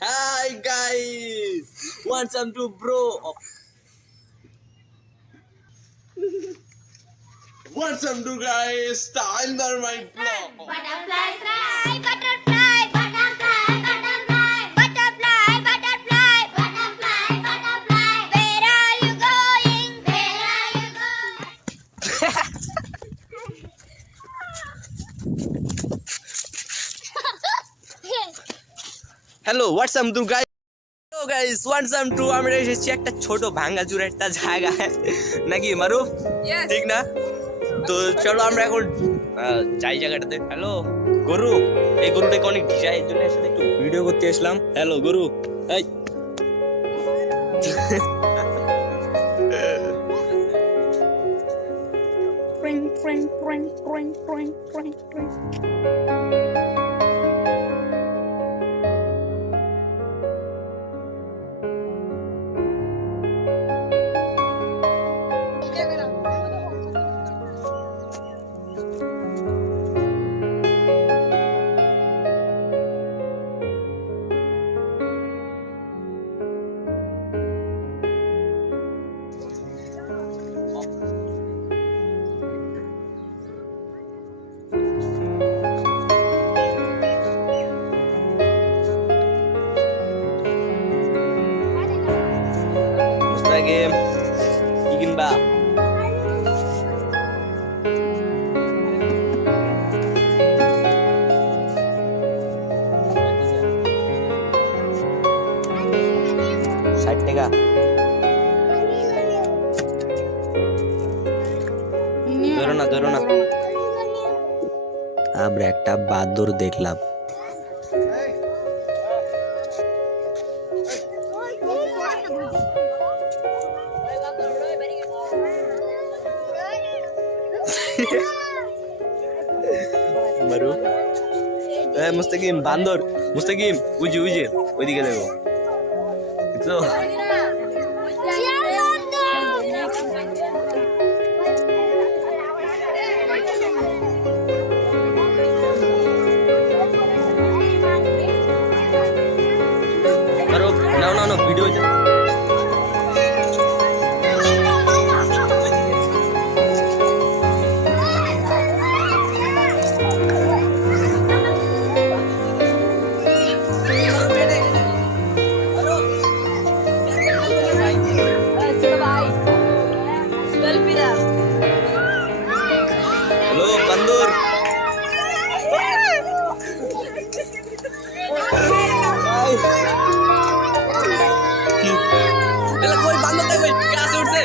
Hi guys, want some to bro? Want some to guys? Style my vlog. Butterfly, fly, butterfly, butterfly, butterfly, butterfly, butterfly, butterfly, butterfly. Where are you going? Where are you going? Hello, what's some to guys? Hello guys, want some to? আমরা এসেছি একটা ছোট ভাঙাচুরা একটা জায়গায় নাকি মারুফ? ঠিক না? তো চলো আমরা এখন যাই জায়গাটাতে। হ্যালো গরু, এই গরুটাকে অনেক ডিজাইনের জন্য সাথে একটু ভিডিও করতে আসলাম। হ্যালো গরু, এই game bikin ba ষাট টাকা ধরো না আমরা একটা বাদর দেখলাম মারু মুস্তাকিম বান্দর মুস্তাকিম উজি ওইদিকে দেখো বুঝছো মারু নাও ভিডিও বান্দর কই বান্দরটা কই গাছে উঠছে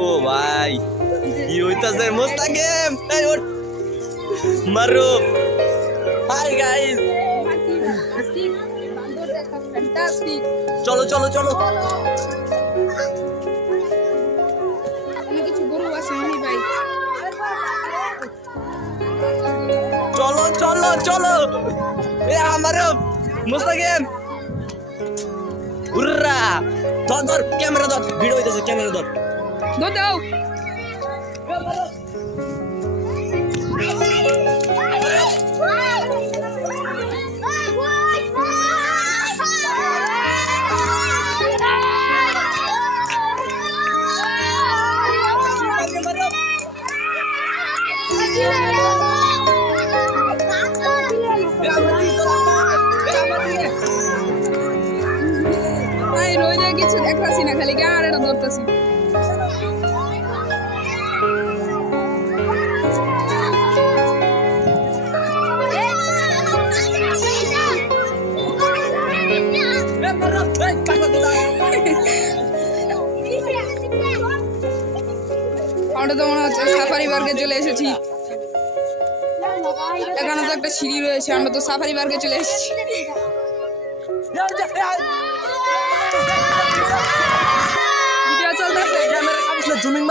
ও ভাই কি হইতাছে মুস্তাকিম এই ওঠ মারু হাই গাইস চলো কিছু গরু আছে ভাই চলো এ আমার মুস্তাকিম উররা ধর ক্যামেরা ধর ভিডিও হইতাছে ক্যামেরা ধর দাও কিছু দেখতাছি না খালি গাড়িটা ধরতাছি আমরা তো মনে হচ্ছে সাফারি পার্কে চলে এসেছি এখানে তো একটা সিঁড়ি রয়েছে আমরা তো সাফারি পার্কে চলে এসেছি ভিডিও চলতেছে ক্যামেরা কামিস না জুমিং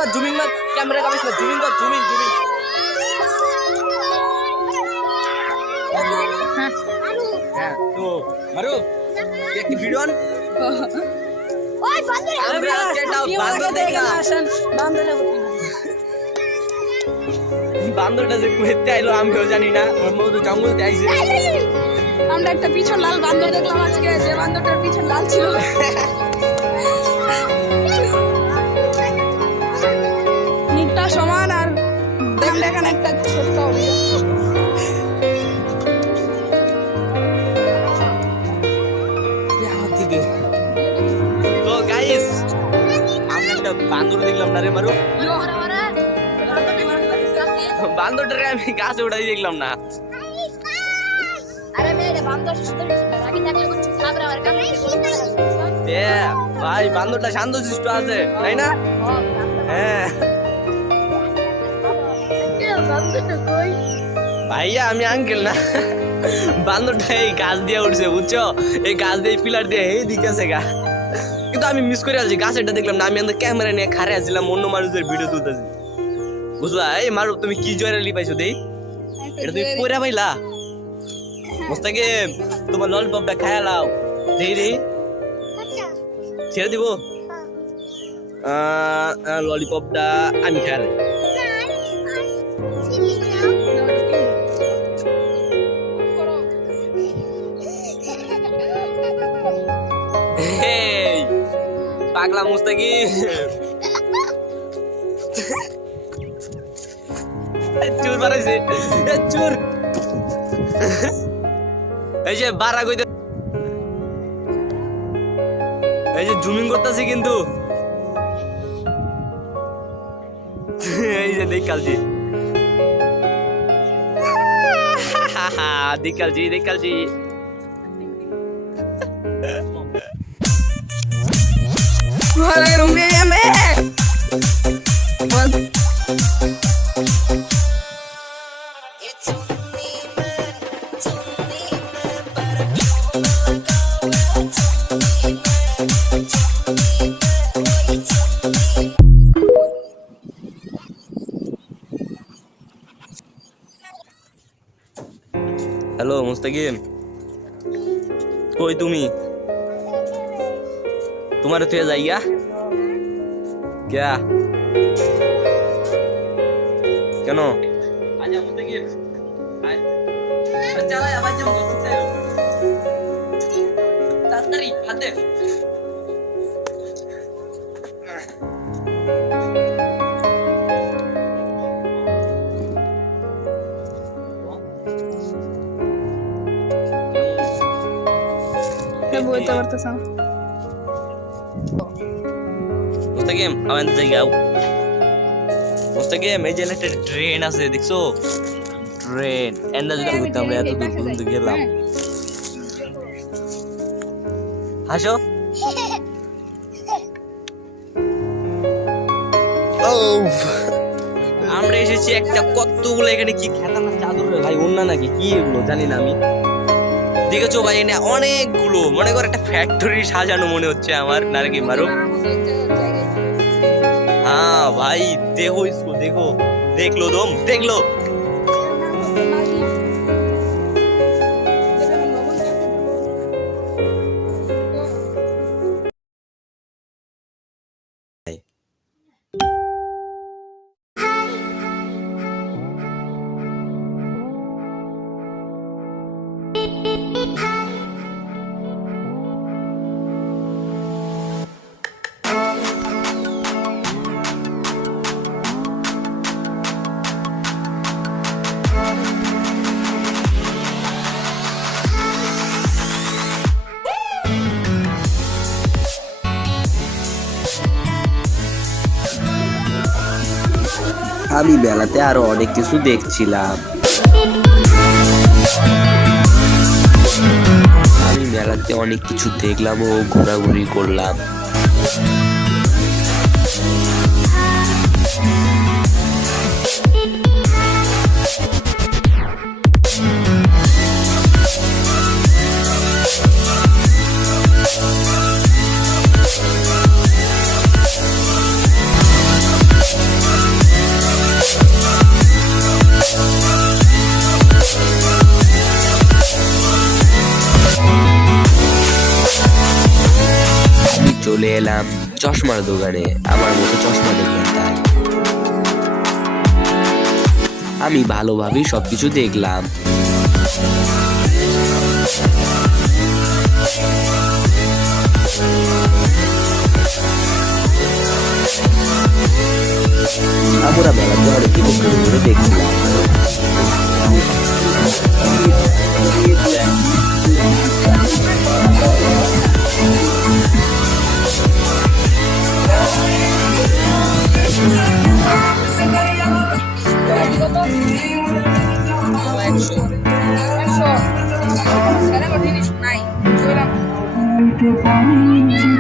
ক্যামেরা কামিস না জুমিং তো মারুফ একটি ভিডিও ওই বান্দর আমরা আজকে একটা বান্দর দেখলাম বান্দরটা যে কোথায় আইলো আমিও জানি না ওর মধ্যে জঙ্গলতে আইছে আমরা একটা পিছন লাল বান্দর দেখলাম আজকে, যে বান্দরটার পিছন লাল ছিল। মুখটা সমান আর দেখলে এখানে একটা ছোট্ট তো গাইস আমরা একটা বান্দর দেখলাম না রে মারুফ বান্দরটারে আমি গাছে উঠাই দেখলাম না আরে মেরে বান্দর সুন্দর রাগি থাকলে কিছু খাবার আর কাছে এ ভাই বান্দরটা শান্তশিষ্ট আছে তাই না হ্যাঁ ভাইয়া আমি আঙ্কেল না বান্দরটা এই গাছ দিয়ে উঠছে বুঝছো এই গাছ দিয়ে পিলার দিয়ে এই দিকে আছে গা কিন্তু আমি মিস করে আছি গাছটা দেখলাম না আমি আমাদের ক্যামেরা নিয়ে খারে আসছিলাম অন্য মানুষদের ভিডিও তুলতেছি বুঝলা এই মারুফ তুমি কি জয়রালি পাইছো দেই এটা তুমি পয়রা পাইলা মোস্তাকে তোমার ললিপপটা খায়া লাও দেই দেই ছেড়ে দিব ললিপপটা আমি খাই পাগলা মুস্তাকি চুর বানাইছে চুর এই যে বারা কইতে এই যে জুমিং করতেছি কিন্তু এই যে দেখালজি দেখালজি হ্যালো মুস্তাকিম কই তুমি তোমার তুই যাইয়া क्या কেন আচ্ছা মুস্তাকিম চল আবার যাবো তাড়াতাড়ি হাতে বলতে পারতেছ না মুস্তাকিম আমার যাও মুস্তাকিম এই যে একটা ট্রেন আছে দেখছো ট্রেন এন্ডা যদি করতে আমরা এত দূর পর্যন্ত গেলাম হাসো আমরা এসেছি একটা কতগুলো এখানে কি খেলনা চাদর রে ভাই অন্য নাকি কি এগুলো জানি না আমি দেখেছো ভাই এনে অনেকগুলো মনে কর একটা ফ্যাক্টরি সাজানো মনে হচ্ছে আমার নাকি মারো हाँ भाई देखो इसको देखो देख लो तुम देख लो আমি মেলাতে আরো অনেক কিছু দেখছিলাম আমি মেলাতে অনেক কিছু দেখলাম ও ঘোরাঘুরি করলাম চলে এলাম চশমার দোকানে, আমার মতো চশমা দেখলাম তাই আমি ভালোভাবেই সবকিছু দেখলাম। আমরা মেলাতে অনেক কিছু ঘুরে দেখছিলাম।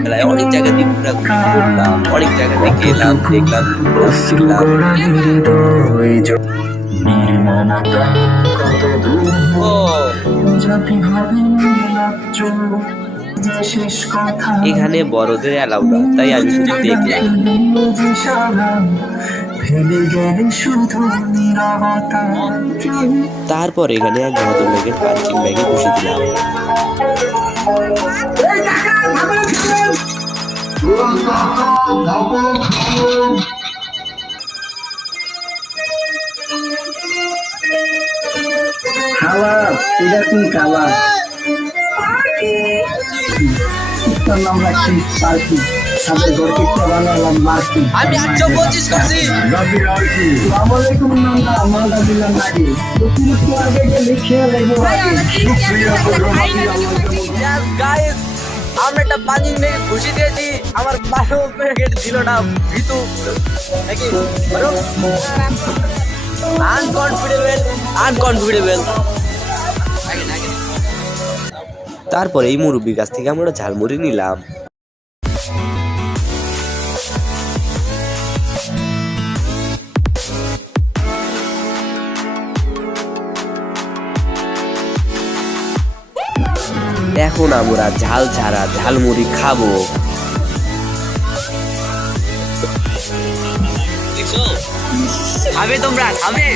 মেলায় অনেক জায়গা দিয়ে ঘোরাঘুরি করলাম, অনেক জায়গাতে গেলাম, দেখলাম, এখানে বড়দের অ্যালাউ না, তাই আমি শুধু দেখলাম। তারপর এখানে এক ভদ্রলোকের পাঞ্চিং ব্যাগে বসে দিলাম। খাওয়া এটা কি খাওয়া? নাম রাখছি স্পার্কি, তাদের ঘরকে বানালাম মার্কি। আমি 825 করছি। আসসালামু আলাইকুম, নামটা মালদা দিলাম নাকি একটু আগে গেলে খেয়ে লাগবো। গাইস, আমরা একটা পাঞ্চিং ব্যাগে খুশি দিয়েছি, আমার বারো প্যাকেট দিল না ভিতু নাকি আনকনফিডেবল। তারপরে এই মুরব্বির কাছ থেকে আমরা ঝালমুড়ি নিলাম। এখন আমরা ঝাল ছাড়া ঝালমুড়ি খাবো। খাবে তোমরা, খাবে?